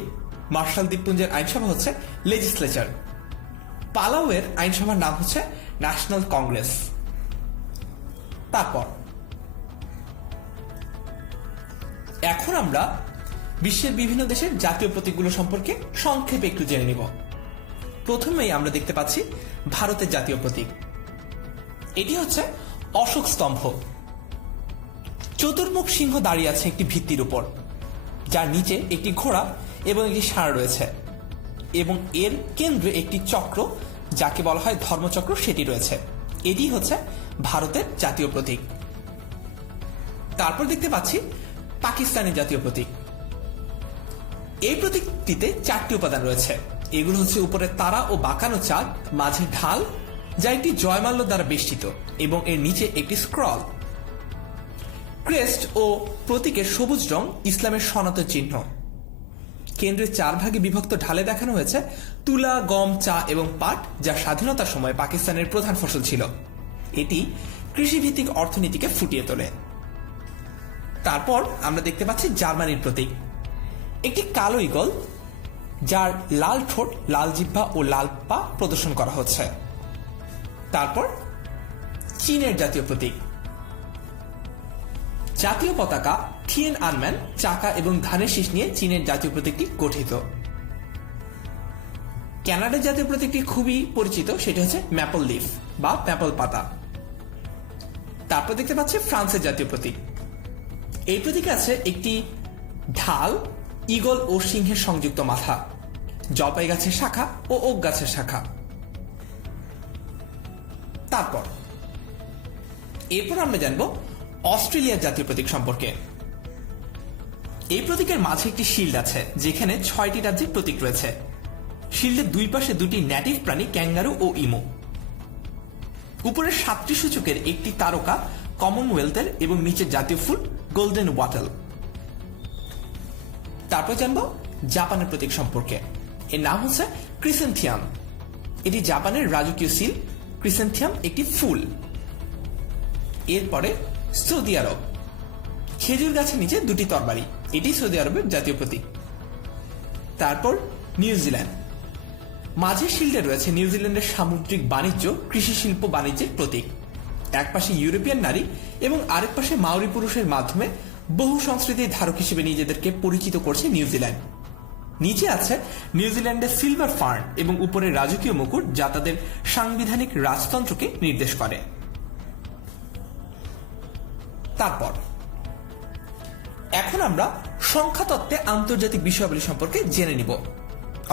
মার্শাল দ্বীপপুঞ্জের আইনসভা হচ্ছে লেজিসলেচার। পালাউয়ের আইনসভার নাম হচ্ছে ন্যাশনাল কংগ্রেস। তারপর এখন আমরা বিশ্বের বিভিন্ন দেশের জাতীয় প্রতীকগুলো সম্পর্কে সংক্ষেপে একটু জেনে নিব। প্রথমেই আমরা দেখতে পাচ্ছি ভারতের জাতীয় প্রতীক। এটি হচ্ছে অশোক স্তম্ভ। চতুর্মুখ সিংহ দাঁড়িয়ে আছে একটি ভিত্তির উপর, যার নিচে একটি ঘোড়া এবং একটি ষাঁড় রয়েছে এবং এর কেন্দ্রে একটি চক্র, যাকে বলা হয় ধর্মচক্র, সেটি রয়েছে। এটি হচ্ছে ভারতের জাতীয় প্রতীক। তারপর দেখতে পাচ্ছি পাকিস্তানের জাতীয় প্রতীক। এই প্রতীকটিতে 4টি উপাদান রয়েছে। এগুলো হচ্ছে উপরে তারা ও বাঁকানো চাঁদ, মাঝে ঢাল যা একটি জয়মাল্য দ্বারা বেষ্টিত এবং এর নিচে একটি স্ক্রল। ক্রেস্ট ও প্রতীকের সবুজ রং ইসলামের সনাতন চিহ্ন। কেন্দ্রের 4 ভাগে বিভক্ত ঢালে দেখানো হয়েছে তুলা, গম, চা এবং পাট, যা স্বাধীনতার সময় পাকিস্তানের প্রধান ফসল ছিল। এটি কৃষিভিত্তিক অর্থনীতিকে ফুটিয়ে তোলে। তারপর আমরা দেখতে পাচ্ছি জার্মানির প্রতীক, একটি কালো ঈগল, যার লাল ঠোঁট, লাল জিহ্বা ও লাল পা প্রদর্শন করা হচ্ছে। তারপর চীনের জাতীয় প্রতীক, জাতীয় পতাকা থিয়েন আনম্যান, চাকা এবং ধানের শীষ নিয়ে চীনের জাতীয় প্রতীকটি গঠিত। কানাডার জাতীয় প্রতীকটি খুবই পরিচিত, সেটি হচ্ছে ম্যাপল লিফ বা ম্যাপল পাতা। তারপর দেখতে পাচ্ছি ফ্রান্সের জাতীয় প্রতীক। এই প্রতীকে আছে একটি ঢাল, ঈগল ও সিংহের সংযুক্ত মাথা, জলপাই গাছের শাখা ও ওক গাছের শাখা। এরপর আমরা জানব অস্ট্রেলিয়ার জাতীয় প্রতীক সম্পর্কে। এই প্রতীকের মাঝে একটি শিল্ড আছে, যেখানে 6টি রাজ্যের প্রতীক রয়েছে। শিল্ডের 2 পাশে 2টি ন্যাটিভ প্রাণী, ক্যাঙ্গারু ও ইমু। উপরের 7টি সূচকের একটি তারকা কমনওয়েলথের এবং নিচের জাতীয় ফুল গোল্ডেন ওয়াটেল। তারপর জানব জাপানের প্রতীক সম্পর্কে। এর নাম হচ্ছে ক্রিসেন্থিয়াম। এটি জাপানের রাজকীয় সিল। ক্রিসেন্থিয়াম একটি ফুল। এরপরে সৌদি আরব, খেজুর গাছের নিচে 2টি তরবারি, এটি সৌদি আরবের জাতীয় প্রতীক। তারপর নিউজিল্যান্ড, মাঝের শিল্ডে রয়েছে নিউজিল্যান্ডের সামুদ্রিক বাণিজ্য, কৃষি শিল্প বাণিজ্যের প্রতীক। এক পাশে ইউরোপিয়ান নারী এবং আরেক পাশে মাওরি পুরুষের মাধ্যমে বহু সংস্কৃতির ধারক হিসেবে নিজেদেরকে পরিচিত করছে নিউজিল্যান্ড। নিচে আছে নিউজিল্যান্ডের সিলভার ফার্ন এবং উপরের রাজকীয় মুকুট, যা তাদের সাংবিধানিক রাজতন্ত্রকে নির্দেশ করে। তারপর এখন আমরা সংখ্যাতত্ত্বে আন্তর্জাতিক বিষয়াবলী সম্পর্কে জেনে নিব,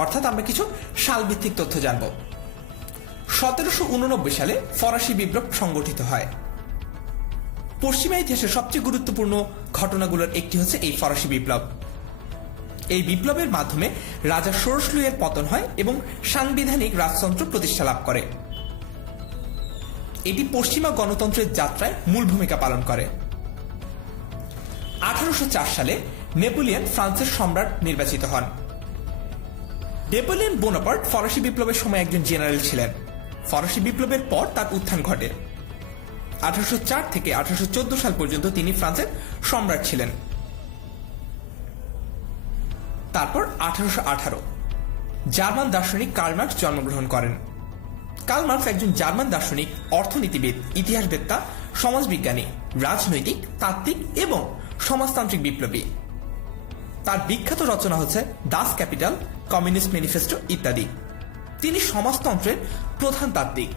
অর্থাৎ আমরা কিছু সালভিত্তিক তথ্য জানব। 1789 সালে ফরাসি বিপ্লব সংগঠিত হয়। পশ্চিমা ইতিহাসের সবচেয়ে গুরুত্বপূর্ণ ঘটনাগুলোর একটি হচ্ছে এই ফরাসি বিপ্লব। এই বিপ্লবের মাধ্যমে রাজা ষোড়শ লুইয়ের পতন হয় এবং সাংবিধানিক রাজতন্ত্র প্রতিষ্ঠা লাভ করে। এটি পশ্চিমা গণতন্ত্রের যাত্রায় মূল ভূমিকা পালন করে। 1804 সালে নেপোলিয়ন ফ্রান্সের সম্রাট নির্বাচিত হন। নেপোলিয়ন বোনাপার্ট ফরাসি বিপ্লবের সময় একজন জেনারেল ছিলেন। ফরাসি বিপ্লবের পর তার উত্থান ঘটে। 1804 থেকে 1814 সাল পর্যন্ত তিনি ফ্রান্সের সম্রাট ছিলেন। তারপর 1818 জার্মান দার্শনিক কার্ল মার্কস জন্মগ্রহণ করেন। কার্ল মার্কস একজন জার্মান দার্শনিক, অর্থনীতিবিদ, ইতিহাসবেত্তা, সমাজবিজ্ঞানী, রাজনৈতিক, তাত্ত্বিক এবং সমাজতান্ত্রিক বিপ্লবী। তার বিখ্যাত রচনা হচ্ছে দাস ক্যাপিটাল, কমিউনিস্ট ম্যানিফেস্টো ইত্যাদি। তিনি সমাজতন্ত্রের প্রধান তাত্ত্বিক।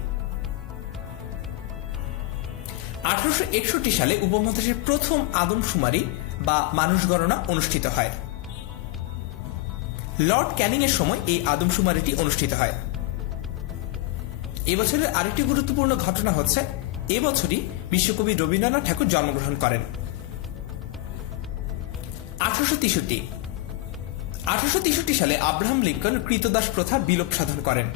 1861 সালে উপমহাদেশের প্রথম আদমশুমারি বা মানুষ গণনা অনুষ্ঠিত হয়। লর্ড ক্যানিং এর সময় এই আদমশুমারিটি অনুষ্ঠিত হয়। এবছরের আরেকটি গুরুত্বপূর্ণ ঘটনা হচ্ছে এ বছরই বিশ্বকবি রবীন্দ্রনাথ ঠাকুর জন্মগ্রহণ করেন। 1863 সালে আব্রাহাম লিঙ্কন কৃতদাস প্রথা বিলোপ সাধন করেন।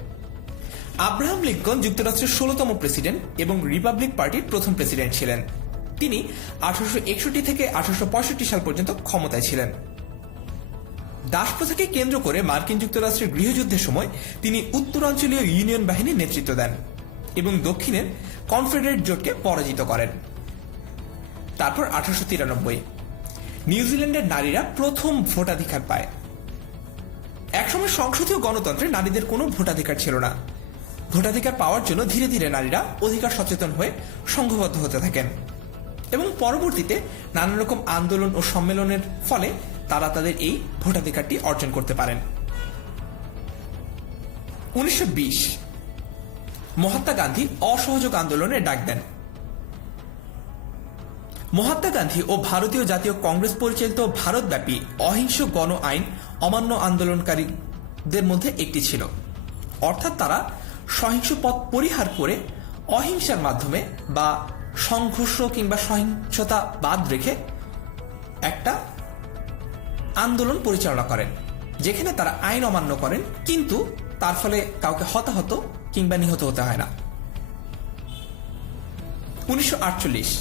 আব্রাহাম লিঙ্কন যুক্তরাষ্ট্রের 16তম প্রেসিডেন্ট এবং রিপাবলিক পার্টির প্রথম প্রেসিডেন্ট ছিলেন। তিনি 1861 থেকে 1865 সাল পর্যন্ত ক্ষমতায় ছিলেন। দাস প্রথাকে কেন্দ্র করে মার্কিন যুক্তরাষ্ট্রের গৃহযুদ্ধের সময় তিনি উত্তরাঞ্চলীয় ইউনিয়ন বাহিনীর নেতৃত্ব দেন এবং দক্ষিণের কনফেডারেট জোটকে পরাজিত করেন। তারপর 1893 নিউজিল্যান্ডের নারীরা প্রথম ভোটাধিকার পায়। একসময় সংসদীয় গণতন্ত্রে নারীদের কোনো ভোটাধিকার ছিল না। ভোটাধিকার পাওয়ার জন্য ধীরে ধীরে নারীরা অধিকার সচেতন হয়ে সংঘবদ্ধ হতে থাকেন এবং পরবর্তীতে নানা রকম আন্দোলন ও সম্মেলনের ফলে তারা তাদের এই ভোটাধিকারটি অর্জন করতে পারেন। 1920 মহাত্মা গান্ধী অসহযোগ আন্দোলনের ডাক দেন। মহাত্মা গান্ধী ও ভারতীয় জাতীয় কংগ্রেস পরিচালিত ভারতব্যাপী অহিংস গণ আইন অমান্য আন্দোলনকারীদের মধ্যে একটি ছিল। অর্থাৎ তারা সহিংস পথ পরিহার করে অহিংসার মাধ্যমে বা সংঘর্ষ কিংবা সহিংসতা বাদ রেখে একটা আন্দোলন পরিচালনা করেন, যেখানে তারা আইন অমান্য করেন কিন্তু তার ফলে কাউকে হতাহত কিংবা নিহত হতে হয় না। 1948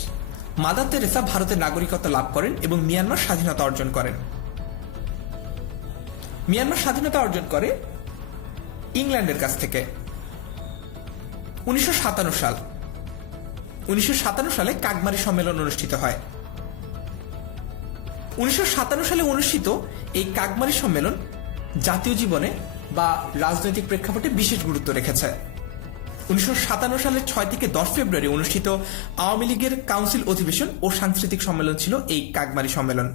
মাদার তেরেসা ভারতের নাগরিকত্ব লাভ করেন এবং মিয়ানমার স্বাধীনতা অর্জন করেন। মিয়ানমার স্বাধীনতা অর্জন করে ইংল্যান্ডের কাছ থেকে। 1957 সালে কাগমারি সম্মেলন অনুষ্ঠিত হয়। 1957 সালে অনুষ্ঠিত এই কাগমারি সম্মেলন জাতীয় জীবনে বা রাজনৈতিক প্রেক্ষাপটে বিশেষ গুরুত্ব রেখেছে। 1957 সালের 6 থেকে 10 ফেব্রুয়ারি অনুষ্ঠিত আওয়ামী লীগের কাউন্সিল অধিবেশন ও সাংস্কৃতিক সম্মেলন ছিল এই কাগমারি সম্মেলন।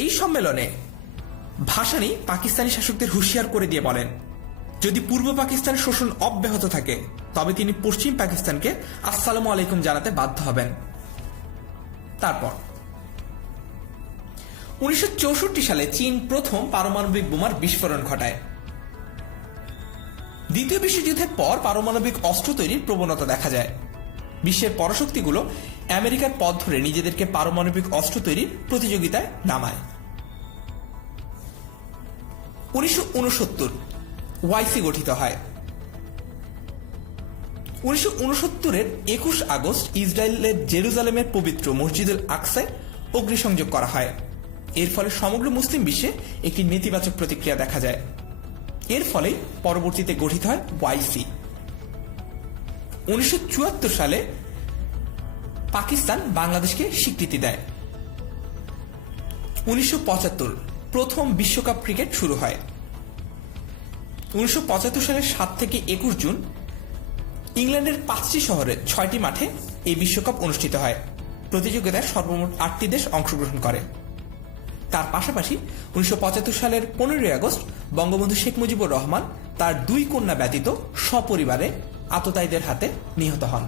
এই সম্মেলনে ভাসানী পাকিস্তানি শাসকদের হুঁশিয়ার করে দিয়ে বলেন, যদি পূর্ব পাকিস্তান শোষণ অব্যাহত থাকে তবে তিনি পশ্চিম পাকিস্তানকে আসসালামু আলাইকুম জানাতে বাধ্য হবেন। তারপর 1964 সালে চীন প্রথম পারমাণবিক বোমার বিস্ফোরণ ঘটায়। দ্বিতীয় বিশ্বযুদ্ধের পর পারমাণবিক অস্ত্র তৈরির প্রবণতা দেখা যায়। বিশ্বের পরাশক্তিগুলো আমেরিকার পথ ধরে নিজেদেরকে পারমাণবিক অস্ত্র তৈরির প্রতিযোগিতায় নামায়। 1969 ওয়াইসি গঠিত হয়। 1969 21 আগস্ট ইসরায়েলের জেরুজালেমের পবিত্র মসজিদুল আকসায় অগ্নিসংযোগ করা হয়। এর ফলে সমগ্র মুসলিম বিশ্বে একটি নেতিবাচক প্রতিক্রিয়া দেখা যায়। এর ফলে পরবর্তীতে গঠিত হয় ওয়াইসি। 1974 সালে পাকিস্তান বাংলাদেশকে স্বীকৃতি দেয়। 1975 প্রথম বিশ্বকাপ ক্রিকেট শুরু হয়। 1975 সালের 7 থেকে 21 জুন ইংল্যান্ডের 5টি শহরে 6টি মাঠে এই বিশ্বকাপ অনুষ্ঠিত হয়। প্রতিযোগিতায় সর্বমোট 8টি দেশ অংশগ্রহণ করে। তার পাশাপাশি 1975 সালের 15 আগস্ট বঙ্গবন্ধু শেখ মুজিবুর রহমান তার 2 কন্যা ব্যতীত সপরিবারে আততায়ীদের হাতে নিহত হন।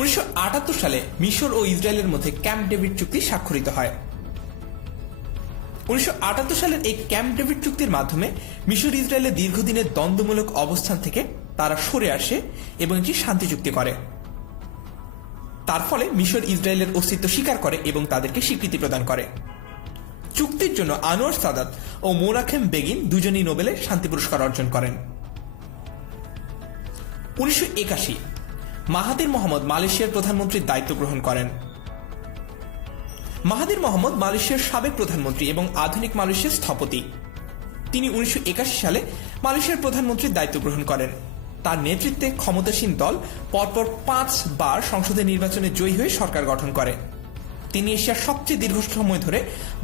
1978 সালে মিশর ও ইসরায়েলের মধ্যে ক্যাম্প ডেভিড চুক্তি স্বাক্ষরিত হয়। 1978 সালের এই ক্যাম্প ডেভিড চুক্তির মাধ্যমে মিশর ইসরায়েলের দীর্ঘদিনের দ্বন্দ্বমূলক অবস্থান থেকে তারা সরে আসে এবং একটি শান্তি চুক্তি করে। তার ফলে মিশর ইসরায়েলের অস্তিত্ব স্বীকার করে এবং তাদেরকে স্বীকৃতি প্রদান করে। চুক্তির জন্য আনোয়ার সাদাত ও মোনাখেম বেগিন দুজনই নোবেলের শান্তি পুরস্কার অর্জন করেন। 1981 মাহাথির মোহাম্মদ মালয়েশিয়ার প্রধানমন্ত্রীর দায়িত্ব গ্রহণ করেন। মাহাথির মোহাম্মদ মালয়েশিয়ার সাবেক প্রধানমন্ত্রী এবং আধুনিক মালয়েশিয়ার স্থপতি। তিনি 1981 সালে মালয়েশিয়ার প্রধানমন্ত্রীর দায়িত্ব গ্রহণ করেন। তার নেতৃত্বে ক্ষমতাসীন দল পরপর 5 বার সংসদের নির্বাচনে জয়ী হয়ে সরকার গঠন করে। তিনি এশিয়ার সবচেয়ে দীর্ঘ সময় ধরে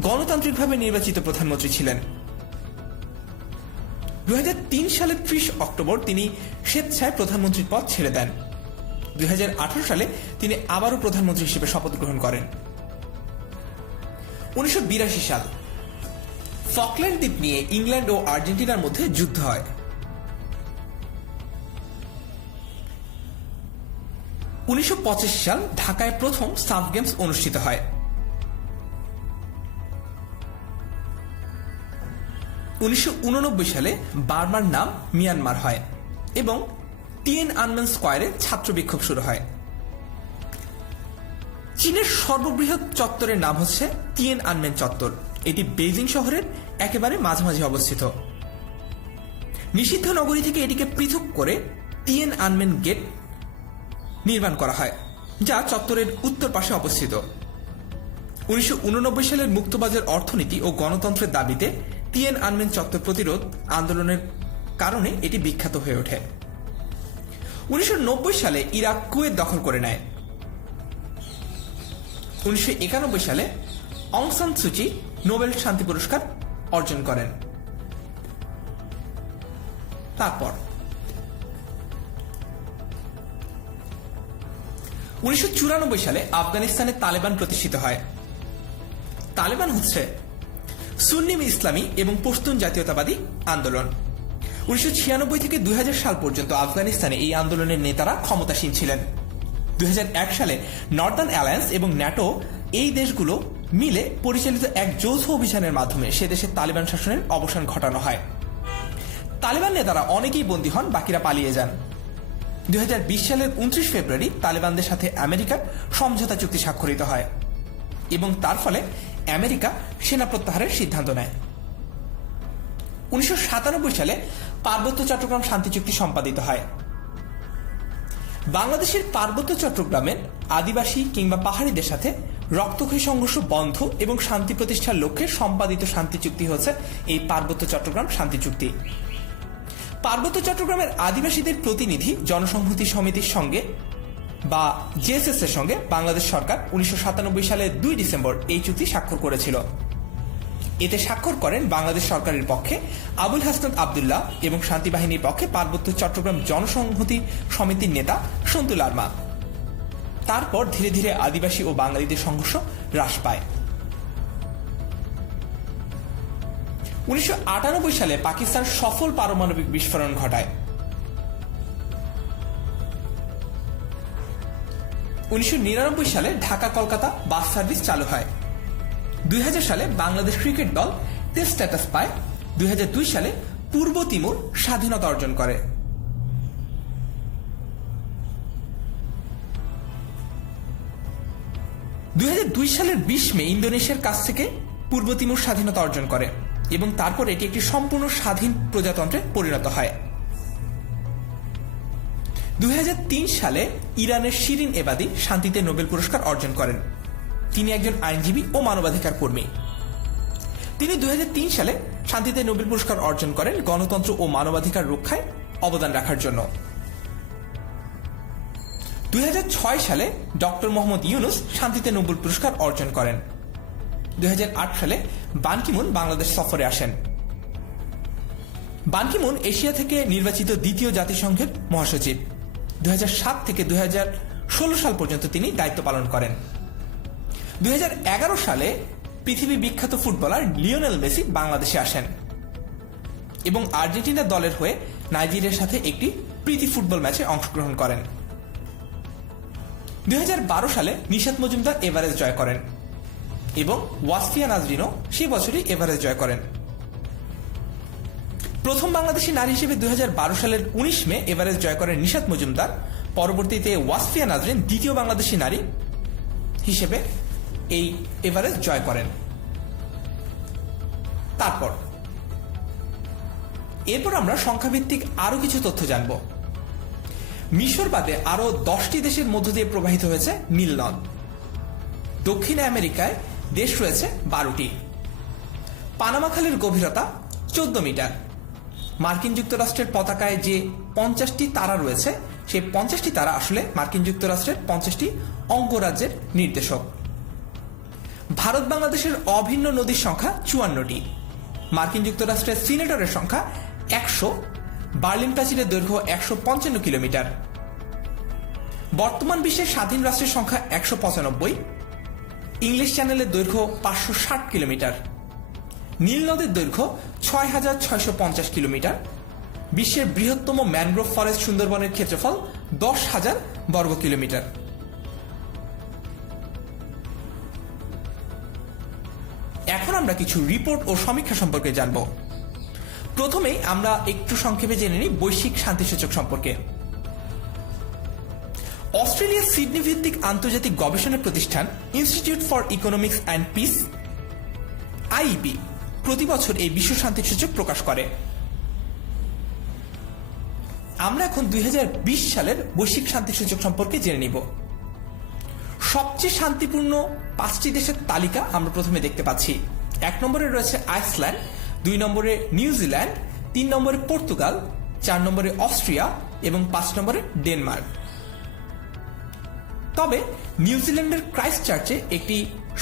গণতান্ত্রিকভাবে নির্বাচিত প্রধানমন্ত্রী ছিলেন। 2003 সালের 30 অক্টোবর তিনি স্বেচ্ছায় প্রধানমন্ত্রীর পদ ছেড়ে দেন। 2018 সালে তিনি আবারও প্রধানমন্ত্রী হিসেবে শপথ গ্রহণ করেন। 1982 সাল ফকল্যান্ড দ্বীপ নিয়ে ইংল্যান্ড ও আর্জেন্টিনার মধ্যে যুদ্ধ হয়। 1985 সাল ঢাকায় প্রথম সাফ গেমস অনুষ্ঠিত হয়। 1989 সালে বার্মার নাম মিয়ানমার হয় এবং টিয়েনআনমেন স্কোয়ারে ছাত্র বিক্ষোভ শুরু হয়। চীনের সর্ববৃহৎ চত্বরের নাম হচ্ছে টিয়েনআনমেন চত্বর। এটি বেইজিং শহরের একেবারে মাঝামাঝি অবস্থিত। নিষিদ্ধ নগরী থেকে এটিকে পৃথক করে টিয়েনআনমেন গেট নির্মাণ করা হয়, যা চত্বরের উত্তর পাশে অবস্থিত। 1989 সালের মুক্তবাজার অর্থনীতি ও গণতন্ত্রের দাবিতে টিয়েনআনমেন চত্বর প্রতিরোধ আন্দোলনের কারণে এটি বিখ্যাত হয়ে ওঠে। 1990 সালে ইরাক কুয়েত দখল করে নেয়। 1991 সালে অং সান সুচি নোবেল শান্তি পুরস্কার অর্জন করেন। তারপর 1994 সালে আফগানিস্তানে তালেবান প্রতিষ্ঠিত হয়। তালেবান হচ্ছে সুন্নি ইসলামী এবং পশতুন জাতীয়তাবাদী আন্দোলন। 1996 থেকে 2000 সাল পর্যন্ত আফগানিস্তানে এই আন্দোলনের নেতারা ক্ষমতাসীন ছিলেন। 2001 সালে নর্দার্ন অ্যালায়েন্স এবং ন্যাটো এই দেশগুলো মিলে পরিচালিত এক যৌথ অভিযানের মাধ্যমে সে দেশের তালেবান শাসনের অবসান ঘটানো হয়। তালেবান নেতারা অনেকেই বন্দী হন, বাকিরা পালিয়ে যান। 2020 সালের 29 ফেব্রুয়ারি তালেবানদের সাথে আমেরিকার সমঝোতা চুক্তি স্বাক্ষরিত হয় এবং তার ফলে আমেরিকা সেনা প্রত্যাহারের সিদ্ধান্ত নেয়। 1997 সালে পার্বত্য চট্টগ্রাম শান্তি চুক্তি সম্পাদিত হয়। বাংলাদেশের পার্বত্য চট্টগ্রামের আদিবাসী কিংবা পাহাড়িদের সাথে রক্তক্ষয়ী সংঘর্ষ বন্ধ এবং শান্তি প্রতিষ্ঠার লক্ষ্যে সম্পাদিত শান্তি চুক্তি হচ্ছে এই পার্বত্য চট্টগ্রাম শান্তি চুক্তি। পার্বত্য চট্টগ্রামের আদিবাসীদের প্রতিনিধি জনসংহতি সমিতির সঙ্গে বা জেএসএস এর সঙ্গে বাংলাদেশ সরকার 1997 সালের 2 ডিসেম্বর এই চুক্তি স্বাক্ষর করেছিল। এতে স্বাক্ষর করেন বাংলাদেশ সরকারের পক্ষে আবুল হাসনাত আবদুল্লাহ এবং শান্তি বাহিনীর পক্ষে পার্বত্য চট্টগ্রাম জনসংহতি সমিতির নেতা সন্তু লারমা। তারপর ধীরে ধীরে আদিবাসী ও বাঙালিদের সংঘর্ষ হ্রাস পায়। 1998 সালে পাকিস্তান সফল পারমাণবিক বিস্ফোরণ ঘটায়। 1999 সালে ঢাকা কলকাতা বাস সার্ভিস চালু হয়। 2000 সালে বাংলাদেশ ক্রিকেট দল টেস্ট স্ট্যাটাস পায়। 2002 সালে পূর্ব তিমুর স্বাধীনতা অর্জন করে। 2002 সালের 20 মে ইন্দোনেশিয়ার কাছ থেকে পূর্ব তিমুর স্বাধীনতা অর্জন করে এবং তারপর এটি একটি সম্পূর্ণ স্বাধীন প্রজাতন্ত্রে পরিণত হয়। 2003 সালে ইরানের শিরিন এবাদি শান্তিতে নোবেল পুরস্কার অর্জন করেন। তিনি একজন আইনজীবী ও মানবাধিকার কর্মী। তিনি 2003 সালে শান্তিতে নোবেল পুরস্কার অর্জন করেন গণতন্ত্র ও মানবাধিকার রক্ষায় অবদান রাখার জন্য। 2006 সালে ডক্টর মোহাম্মদ ইউনুস শান্তিতে নোবেল পুরস্কার অর্জন করেন। 2008 সালে বান কি মুন বাংলাদেশ সফরে আসেন। বান কি মুন এশিয়া থেকে নির্বাচিত দ্বিতীয় জাতিসংঘের মহাসচিব। 2007 থেকে 2016 সাল পর্যন্ত তিনি দায়িত্ব পালন করেন। 2011 সালে পৃথিবী বিখ্যাত ফুটবলার লিওনেল মেসি বাংলাদেশে আসেন এবং আর্জেন্টিনা দলের হয়ে নাইজেরিয়ার সাথে একটি প্রীতি ফুটবল ম্যাচে অংশগ্রহণ করেন। 2012 সালে নিশাত মজুমদার এভারেস্ট জয় করেন এবং ওয়াসফিয়া নাজরিনও সেই বছরই এভারেস্ট জয় করেন। প্রথম বাংলাদেশী নারী হিসেবে 2012 সালের 19 মে এভারেস্ট জয় করেন নিশাত মজুমদার। পরবর্তীতে ওয়াসফিয়া নাজরিন দ্বিতীয় বাংলাদেশী নারী হিসেবে এই এভারেস্ট জয় করেন। এরপর আমরা সংখ্যাভিত্তিক আরো কিছু তথ্য জানব। মিশর বাদে আরো 10টি দেশের মধ্য দিয়ে প্রবাহিত হয়েছে নীল নদ। দক্ষিণ আমেরিকায় দেশ রয়েছে 12টি। পানামা খালের গভীরতা 14 মিটার। মার্কিন যুক্তরাষ্ট্রের পতাকায় যে 50টি তারা রয়েছে সেই 50টি তারা আসলে মার্কিন যুক্তরাষ্ট্রের 50টি অঙ্গরাজ্যের নির্দেশক। ভারত বাংলাদেশের অভিন্ন নদীর সংখ্যা 54টি। মার্কিন যুক্তরাষ্ট্রের সিনেটরের সংখ্যা 100। বার্লিন প্রাচীরের দৈর্ঘ্য 155 কিলোমিটার। বর্তমান বিশ্বের স্বাধীন রাষ্ট্রের সংখ্যা 195। ইংলিশ চ্যানেলের দৈর্ঘ্য 560 কিলোমিটার। নীল নদের দৈর্ঘ্য 6650 কিলোমিটার। বিশ্বের বৃহত্তম ম্যানগ্রোভ ফরেস্ট সুন্দরবনের ক্ষেত্রফল 10,000 বর্গ কিলোমিটার। এখন আমরা কিছু রিপোর্ট ও সমীক্ষা সম্পর্কে জানব। প্রথমেই আমরা একটু সংক্ষেপে জেনে নিই বৈশ্বিক শান্তিসূচক সম্পর্কে। অস্ট্রেলিয়ার সিডনি ভিত্তিক আন্তর্জাতিক গবেষণা প্রতিষ্ঠান institute for economics and peace IEP প্রতি বছর এই বিশ্ব শান্তি সূচক প্রকাশ করে। আমরা এখন 2020 সালের বৈশ্বিক শান্তি সূচক সম্পর্কে জেনে নিব। সবচেয়ে শান্তিপূর্ণ 5টি দেশের তালিকা আমরা প্রথমে দেখতে পাচ্ছি। 1 নম্বরে রয়েছে আইসল্যান্ড, 2 নম্বরে নিউজিল্যান্ড, 3 নম্বরে পর্তুগাল, 4 নম্বরে অস্ট্রিয়া এবং 5 নম্বরে ডেনমার্ক। তবে নিউজিল্যান্ডের ক্রাইস্ট চার্চে একটি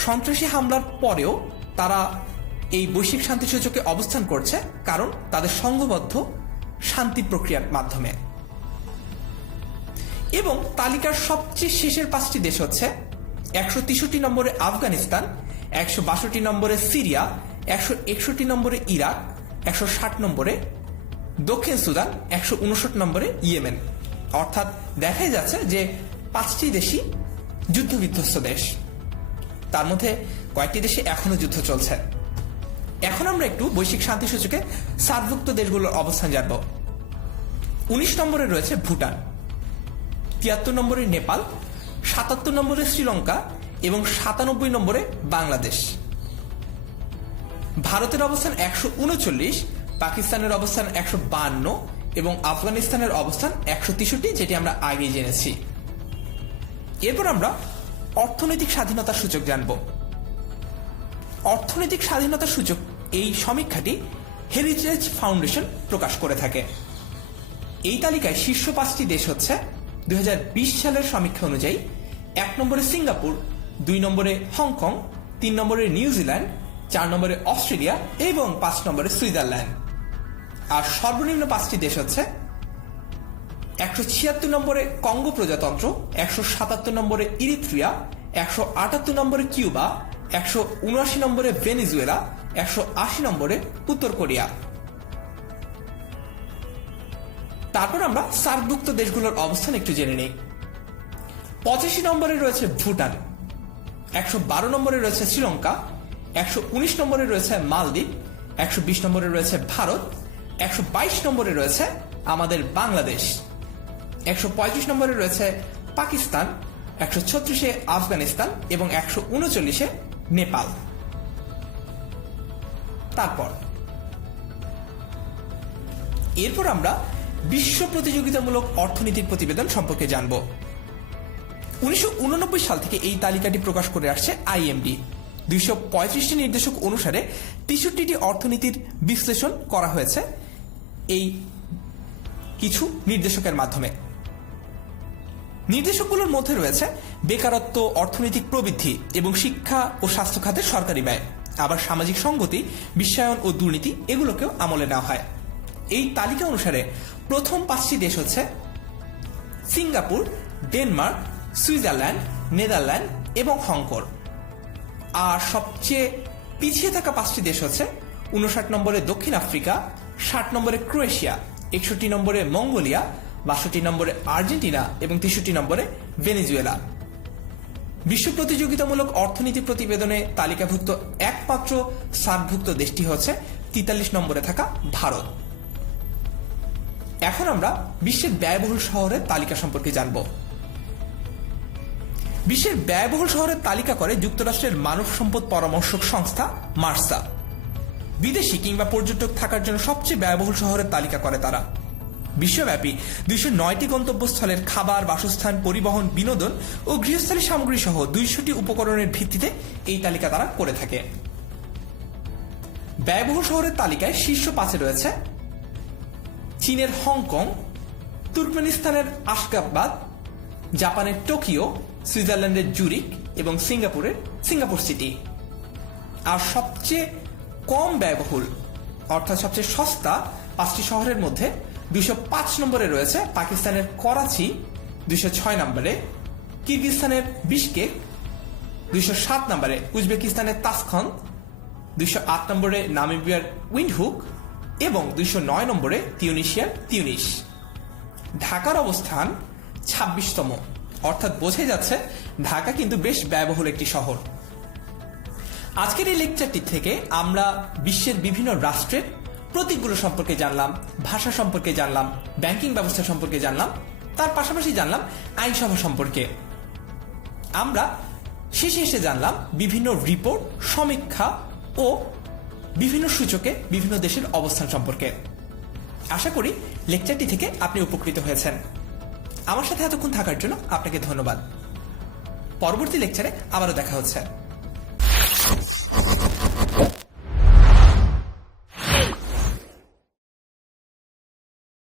সন্ত্রাসী হামলার পরেও তারা এই বৈশ্বিক শান্তি সূচকে অবস্থান করছে, কারণ তাদের সংঘবদ্ধ শান্তি প্রক্রিয়ার মাধ্যমে। এবং তালিকার সবচেয়ে শেষের 5টি দেশ হচ্ছে 163 নম্বরে আফগানিস্তান, 162 নম্বরে সিরিয়া, 161 নম্বরে ইরাক, 160 নম্বরে দক্ষিণ সুদান, 159 নম্বরে ইয়েমেন। অর্থাৎ দেখাই যাচ্ছে যে 5টি দেশই যুদ্ধবিধ্বস্ত দেশ, তার মধ্যে কয়েকটি দেশে এখনো যুদ্ধ চলছে। এখন আমরা একটু বৈশ্বিক শান্তি সূচকে সার্কভুক্ত দেশগুলোর অবস্থান জানব। 19 নম্বরে রয়েছে ভুটান, 73 নম্বরে নেপাল, 77 নম্বরে শ্রীলঙ্কা এবং 97 নম্বরে বাংলাদেশ। ভারতের অবস্থান 139, পাকিস্তানের অবস্থান 152 এবং আফগানিস্তানের অবস্থান 163, যেটি আমরা আগেই জেনেছি। এরপর আমরা অর্থনৈতিক স্বাধীনতার সূচক জানব। অর্থনৈতিক স্বাধীনতার সূচক এই সমীক্ষাটি হেরিটেজ ফাউন্ডেশন প্রকাশ করে থাকে। এই তালিকায় শীর্ষ 5টি দেশ হচ্ছে 2020 সালের সমীক্ষা অনুযায়ী 1 নম্বরে সিঙ্গাপুর, 2 নম্বরে হংকং, 3 নম্বরে নিউজিল্যান্ড, 4 নম্বরে অস্ট্রেলিয়া এবং 5 নম্বরে সুইজারল্যান্ড। আর সর্বনিম্ন 5টি দেশ হচ্ছে 176 নম্বরে কঙ্গো প্রজাতন্ত্র, 177 নম্বরে ইরিত্রিয়া, 178 নম্বরে কিউবা, 179 নম্বরে ভেনেজুয়েলা, 180 নম্বরে উত্তর কোরিয়া। তারপর আমরা সার্কভুক্ত দেশগুলোর অবস্থান একটু জেনে নেই। 85 নম্বরে রয়েছে ভুটান, 112 নম্বরে রয়েছে শ্রীলঙ্কা, 119 নম্বরে রয়েছে মালদ্বীপ, 120 নম্বরে রয়েছে ভারত, 122 নম্বরে রয়েছে আমাদের বাংলাদেশ, 135 নম্বরে রয়েছে পাকিস্তান, 136-এ আফগানিস্তান এবং 139-এ নেপাল। এরপর আমরা বিশ্ব প্রতিযোগিতামূলক অর্থনীতির প্রতিবেদন সম্পর্কে জানব। 1989 সাল থেকে এই তালিকাটি প্রকাশ করে আসছে আইএমডি। 235টি নির্দেশক অনুসারে 63টি অর্থনীতির বিশ্লেষণ করা হয়েছে এই কিছু নির্দেশকের মাধ্যমে। নির্দেশকগুলোর মধ্যে রয়েছে বেকারত্ব, অর্থনৈতিক প্রবৃদ্ধি এবং শিক্ষা ও স্বাস্থ্য খাতের সরকারি ব্যয়। আবার সামাজিক সংগতি, বিশ্বায়ন ও দুর্নীতি এগুলোকেও আমলে নেওয়া হয়। এই তালিকা অনুসারে প্রথম 5টি দেশ হচ্ছে সিঙ্গাপুর, ডেনমার্ক, সুইজারল্যান্ড, নেদারল্যান্ড এবং হংকং। আর সবচেয়ে পিছিয়ে থাকা 5টি দেশ হচ্ছে 59 নম্বরে দক্ষিণ আফ্রিকা, 60 নম্বরে ক্রোয়েশিয়া, 61 নম্বরে মঙ্গোলিয়া, 62 নম্বরে আর্জেন্টিনা এবং 63 নম্বরে ভেনেজুয়েলা। বিশ্ব প্রতিযোগিতামূলক অর্থনীতি প্রতিবেদনে তালিকাভুক্ত একমাত্র সার্কভুক্ত দেশটি হচ্ছে 43 নম্বরে থাকা ভারত। এখন আমরা বিশ্বের ব্যয়বহুল শহরের তালিকা সম্পর্কে জানব। বিশ্বের ব্যয়বহুল শহরের তালিকা করে যুক্তরাষ্ট্রের মানব সম্পদ পরামর্শক সংস্থা মার্সা। বিদেশি কিংবা পর্যটক থাকার জন্য সবচেয়ে ব্যয়বহুল শহরের তালিকা করে তারা। বিশ্বব্যাপী 209টি গন্তব্যস্থলের খাবার, বাসস্থান, পরিবহন, বিনোদন ও গৃহস্থালী সামগ্রী সহ 200টি উপকরণের ভিত্তিতে এই তালিকা তারা করে থাকে। ব্যয়বহুল শহরের তালিকায় শীর্ষ 5-এ রয়েছে চীনের হংকং, তুর্কমেনিস্তানের আশগাবাদ, জাপানের টোকিও, সুইজারল্যান্ডের জুরিক এবং সিঙ্গাপুরের সিঙ্গাপুর সিটি। আর সবচেয়ে কম ব্যয়বহুল অর্থাৎ সবচেয়ে সস্তা 5টি শহরের মধ্যে 205 নম্বরে রয়েছে পাকিস্তানের করাচি, 206 নম্বরে কিরগিজস্তানের বিশকেক, 207 নম্বরে উজবেকিস্তানের তাসখন্দ, 208 নম্বরে নামিবিয়ার উইন্ডহুক এবং 209 নম্বরে তিউনিসিয়ার তিউনিস। ঢাকার অবস্থান 26তম, অর্থাৎ বোঝাই যাচ্ছে ঢাকা কিন্তু বেশ ব্যয়বহুল একটি শহর। আজকের এই লেকচারটি থেকে আমরা বিশ্বের বিভিন্ন রাষ্ট্রের প্রতীকগুলো সম্পর্কে জানলাম, ভাষা সম্পর্কে জানলাম, ব্যাংকিং ব্যবস্থা সম্পর্কে জানলাম তার পাশাপাশি জানলাম আইনসভা সম্পর্কে। আমরা শেষে এসে জানলাম বিভিন্ন রিপোর্ট, সমীক্ষা ও বিভিন্ন সূচকে বিভিন্ন দেশের অবস্থান সম্পর্কে। আশা করি লেকচারটি থেকে আপনি উপকৃত হয়েছেন। আমার সাথে এতক্ষণ থাকার জন্য আপনাকে ধন্যবাদ। পরবর্তী লেকচারে আবারও দেখা হচ্ছে।